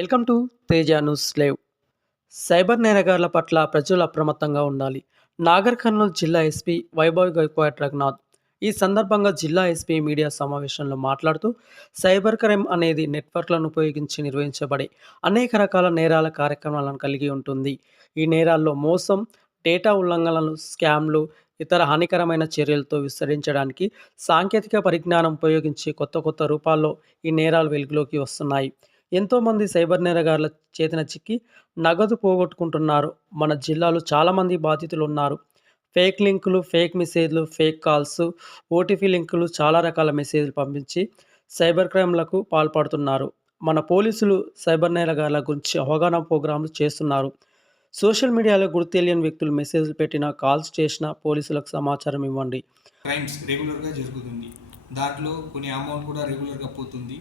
Welcome to Teja news live. Cyber నేరగాళ్ళ పట్ల ప్రజలు అప్రమత్తంగా ఉండాలి. నాగర్ కర్నూలు జిల్లా ఎస్పీ వైభవ్ గైక్వాడ్ రఘునాథ్ ఈ సందర్భంగా జిల్లా ఎస్పీ మీడియా సమావేశంలో మాట్లాడుతూ సైబర్ క్రైమ్ అనేది నెట్వర్క్లను ఉపయోగించి నిర్వహించబడే అనేక రకాల నేరాల కార్యక్రమాలను కలిగి ఉంటుంది. ఈ నేరాల్లో మోసం డేటా ఉల్లంఘనలు స్కామ్లు ఇతర హానికరమైన చర్యలతో విస్తరించడానికి సాంకేతిక పరిజ్ఞానం ఉపయోగించి కొత్త కొత్త రూపాల్లో ఈ నేరాలు వెలుగులోకి వస్తున్నాయి. ఎంతోమంది సైబర్ నేరగాళ్ళ చేతిన చిక్కి నగదు పోగొట్టుకుంటున్నారు. మన జిల్లాలో చాలామంది బాధితులు ఉన్నారు ఫేక్ లింకులు ఫేక్ మెసేజ్లు ఫేక్ కాల్స్ ఓటీపీ లింకులు చాలా రకాల మెసేజ్లు పంపించి సైబర్ క్రైమ్లకు పాల్పడుతున్నారు. మన పోలీసులు సైబర్ నేరగాళ్ళ గురించి అవగాహన ప్రోగ్రాంలు చేస్తున్నారు. సోషల్ మీడియాలో గుర్తు తెలియని వ్యక్తులు మెసేజ్లు పెట్టినా కాల్స్ చేసినా పోలీసులకు సమాచారం ఇవ్వండి. క్రైమ్స్ రెగ్యులర్గా జరుగుతుంది. దాంట్లో కొన్ని అమౌంట్ కూడా రెగ్యులర్గా పోతుంది.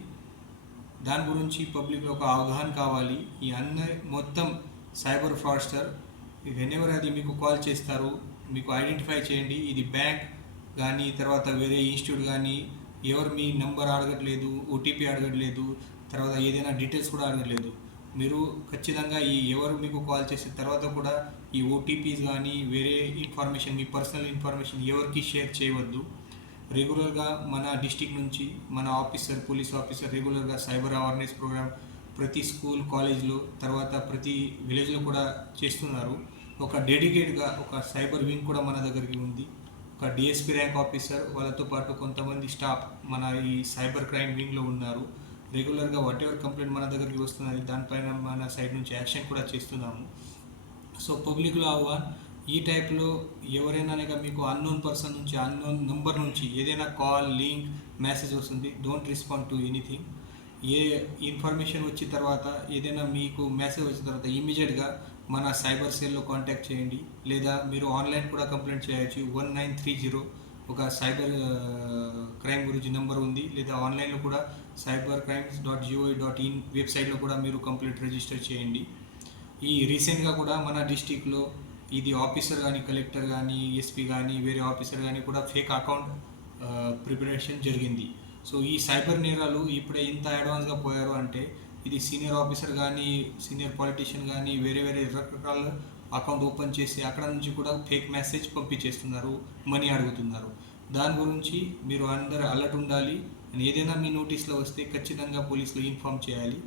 దాని గురించి పబ్లిక్లో ఒక అవగాహన కావాలి. ఈ అన్నీ మొత్తం సైబర్ ఫ్రాడ్స్టర్ వెనెవర్ అది మీకు కాల్ చేస్తారు మీకు ఐడెంటిఫై చేయండి. ఇది బ్యాంక్ కానీ తర్వాత వేరే ఇన్స్టిట్యూట్ కానీ ఎవరు మీ నెంబర్ అడగట్లేదు ఓటీపీ అడగట్లేదు తర్వాత ఏదైనా డీటెయిల్స్ కూడా అడగట్లేదు. మీరు ఖచ్చితంగా ఈ ఎవరు మీకు కాల్ చేసిన తర్వాత కూడా ఈ ఓటీపీస్ కానీ వేరే ఇన్ఫర్మేషన్ మీ పర్సనల్ ఇన్ఫర్మేషన్ ఎవరికి షేర్ చేయవద్దు. రెగ్యులర్గా మన డిస్టిక్ నుంచి మన ఆఫీసర్ పోలీస్ ఆఫీసర్ రెగ్యులర్గా సైబర్ అవేర్నెస్ ప్రోగ్రామ్ ప్రతి స్కూల్ కాలేజ్లో తర్వాత ప్రతి విలేజ్లో కూడా చేస్తున్నారు. ఒక డెడికేట్గా ఒక సైబర్ వింగ్ కూడా మన దగ్గరికి ఉంది. ఒక డిఎస్పీ ర్యాంక్ ఆఫీసర్ వాళ్ళతో పాటు కొంతమంది స్టాఫ్ మన ఈ సైబర్ క్రైమ్ వింగ్లో ఉన్నారు. రెగ్యులర్గా వాట్ ఎవర్ కంప్లైంట్ మన దగ్గరికి వస్తున్నది దానిపైన మన సైడ్ నుంచి యాక్షన్ కూడా చేస్తున్నాము. సో పబ్లిక్లో అవ్వ ఈ టైప్లో ఎవరైనా మీకు అన్నోన్ పర్సన్ నుంచి అన్నోన్ నెంబర్ నుంచి ఏదైనా కాల్ లింక్ మెసేజ్ వస్తుంది డోంట్ రెస్పాండ్ టు ఎనీథింగ్ ఏ ఇన్ఫర్మేషన్ వచ్చిన తర్వాత ఏదైనా మీకు మెసేజ్ వచ్చిన తర్వాత ఇమీడియట్గా మన సైబర్ సెల్లో కాంటాక్ట్ చేయండి. లేదా మీరు ఆన్లైన్ కూడా కంప్లైంట్ చేయొచ్చు. వన్ నైన్ త్రీ జీరో ఒక సైబర్ క్రైమ్ uh, గురించి నెంబర్ ఉంది. లేదా ఆన్లైన్లో కూడా cyber crimes dot GOE dot in వెబ్సైట్లో కూడా మీరు కంప్లైంట్ రిజిస్టర్ చేయండి. ఈ రీసెంట్గా కూడా మన డిస్టిక్లో ఇది ఆఫీసర్ కానీ కలెక్టర్ కానీ ఎస్పీ కానీ వేరే ఆఫీసర్ కానీ కూడా ఫేక్ అకౌంట్ ప్రిపరేషన్ జరిగింది. సో ఈ సైబర్ నేరాలు ఇప్పుడే ఇంత అడ్వాన్స్గా పోయారు అంటే ఇది సీనియర్ ఆఫీసర్ కానీ సీనియర్ పాలిటీషియన్ కానీ వేరే వేరే రకరకాల అకౌంట్ ఓపెన్ చేసి అక్కడ నుంచి కూడా ఫేక్ మెసేజ్ పంపించేస్తున్నారు మనీ అడుగుతున్నారు. దాని గురించి మీరు అందరు అలర్ట్ ఉండాలి. ఏదైనా మీ నోటీస్లో వస్తే ఖచ్చితంగా పోలీసులు ఇన్ఫామ్ చేయాలి.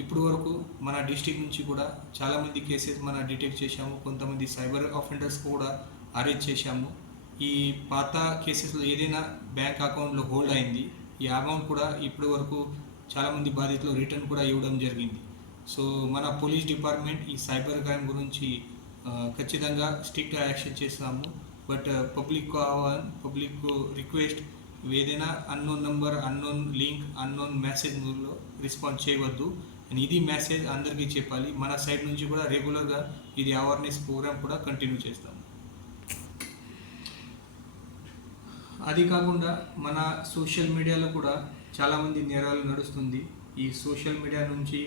ఇప్పుడు వరకు మన డిస్టిక్ నుంచి కూడా చాలామంది కేసెస్ మన డిటెక్ట్ చేశాము. కొంతమంది సైబర్ అఫెండర్స్ కూడా అరెస్ట్ చేశాము. ఈ పాత కేసెస్లో ఏదైనా బ్యాంక్ అకౌంట్లో హోల్డ్ అయింది ఈ అమౌంట్ కూడా ఇప్పటి వరకు చాలామంది బాధితులు రిటర్న్ కూడా ఇవ్వడం జరిగింది. సో మన పోలీస్ డిపార్ట్మెంట్ ఈ సైబర్ క్రైమ్ గురించి ఖచ్చితంగా స్ట్రిక్ట్ యాక్షన్ చేస్తాము. బట్ పబ్లిక్ పబ్లిక్ రిక్వెస్ట్ ఏదైనా unknown number unknown link unknown మెసేజ్లో రెస్పాన్స్ చేయవద్దు. అండ్ ఇది మెసేజ్ అందరికీ చెప్పాలి. మన సైడ్ నుంచి కూడా రెగ్యులర్గా ఇది అవేర్నెస్ ప్రోగ్రామ్ కూడా కంటిన్యూ చేస్తాము. అది కాకుండా మన సోషల్ మీడియాలో కూడా చాలామంది నేరాలు నడుస్తుంది. ఈ సోషల్ మీడియా నుంచి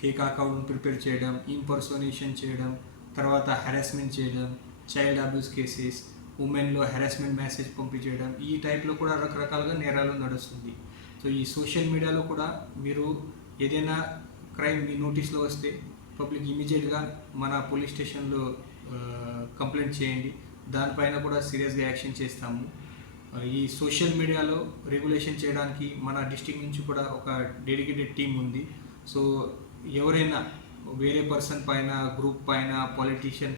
ఫేక్ అకౌంట్ ప్రిపేర్ చేయడం ఇంపర్సోనేషన్ చేయడం తర్వాత హెరాస్మెంట్ చేయడం చైల్డ్ అబ్యూస్ కేసెస్ ఉమెన్లో హెరాస్మెంట్ మెసేజ్ పంపించేయడం ఈ టైప్లో కూడా రకరకాలుగా నేరాలు నడుస్తుంది. సో ఈ సోషల్ మీడియాలో కూడా మీరు ఏదైనా క్రైమ్ మీ నోటీస్లో వస్తే పబ్లిక్ ఇమీడియట్గా మన పోలీస్ స్టేషన్లో కంప్లైంట్ చేయండి. దానిపైన కూడా సీరియస్గా యాక్షన్ చేస్తాము. ఈ సోషల్ మీడియాలో రెగ్యులేషన్ చేయడానికి మన డిస్టిక్ నుంచి కూడా ఒక డెడికేటెడ్ టీం ఉంది. సో ఎవరైనా వేరే పర్సన్ పైన గ్రూప్ పైన పాలిటీషియన్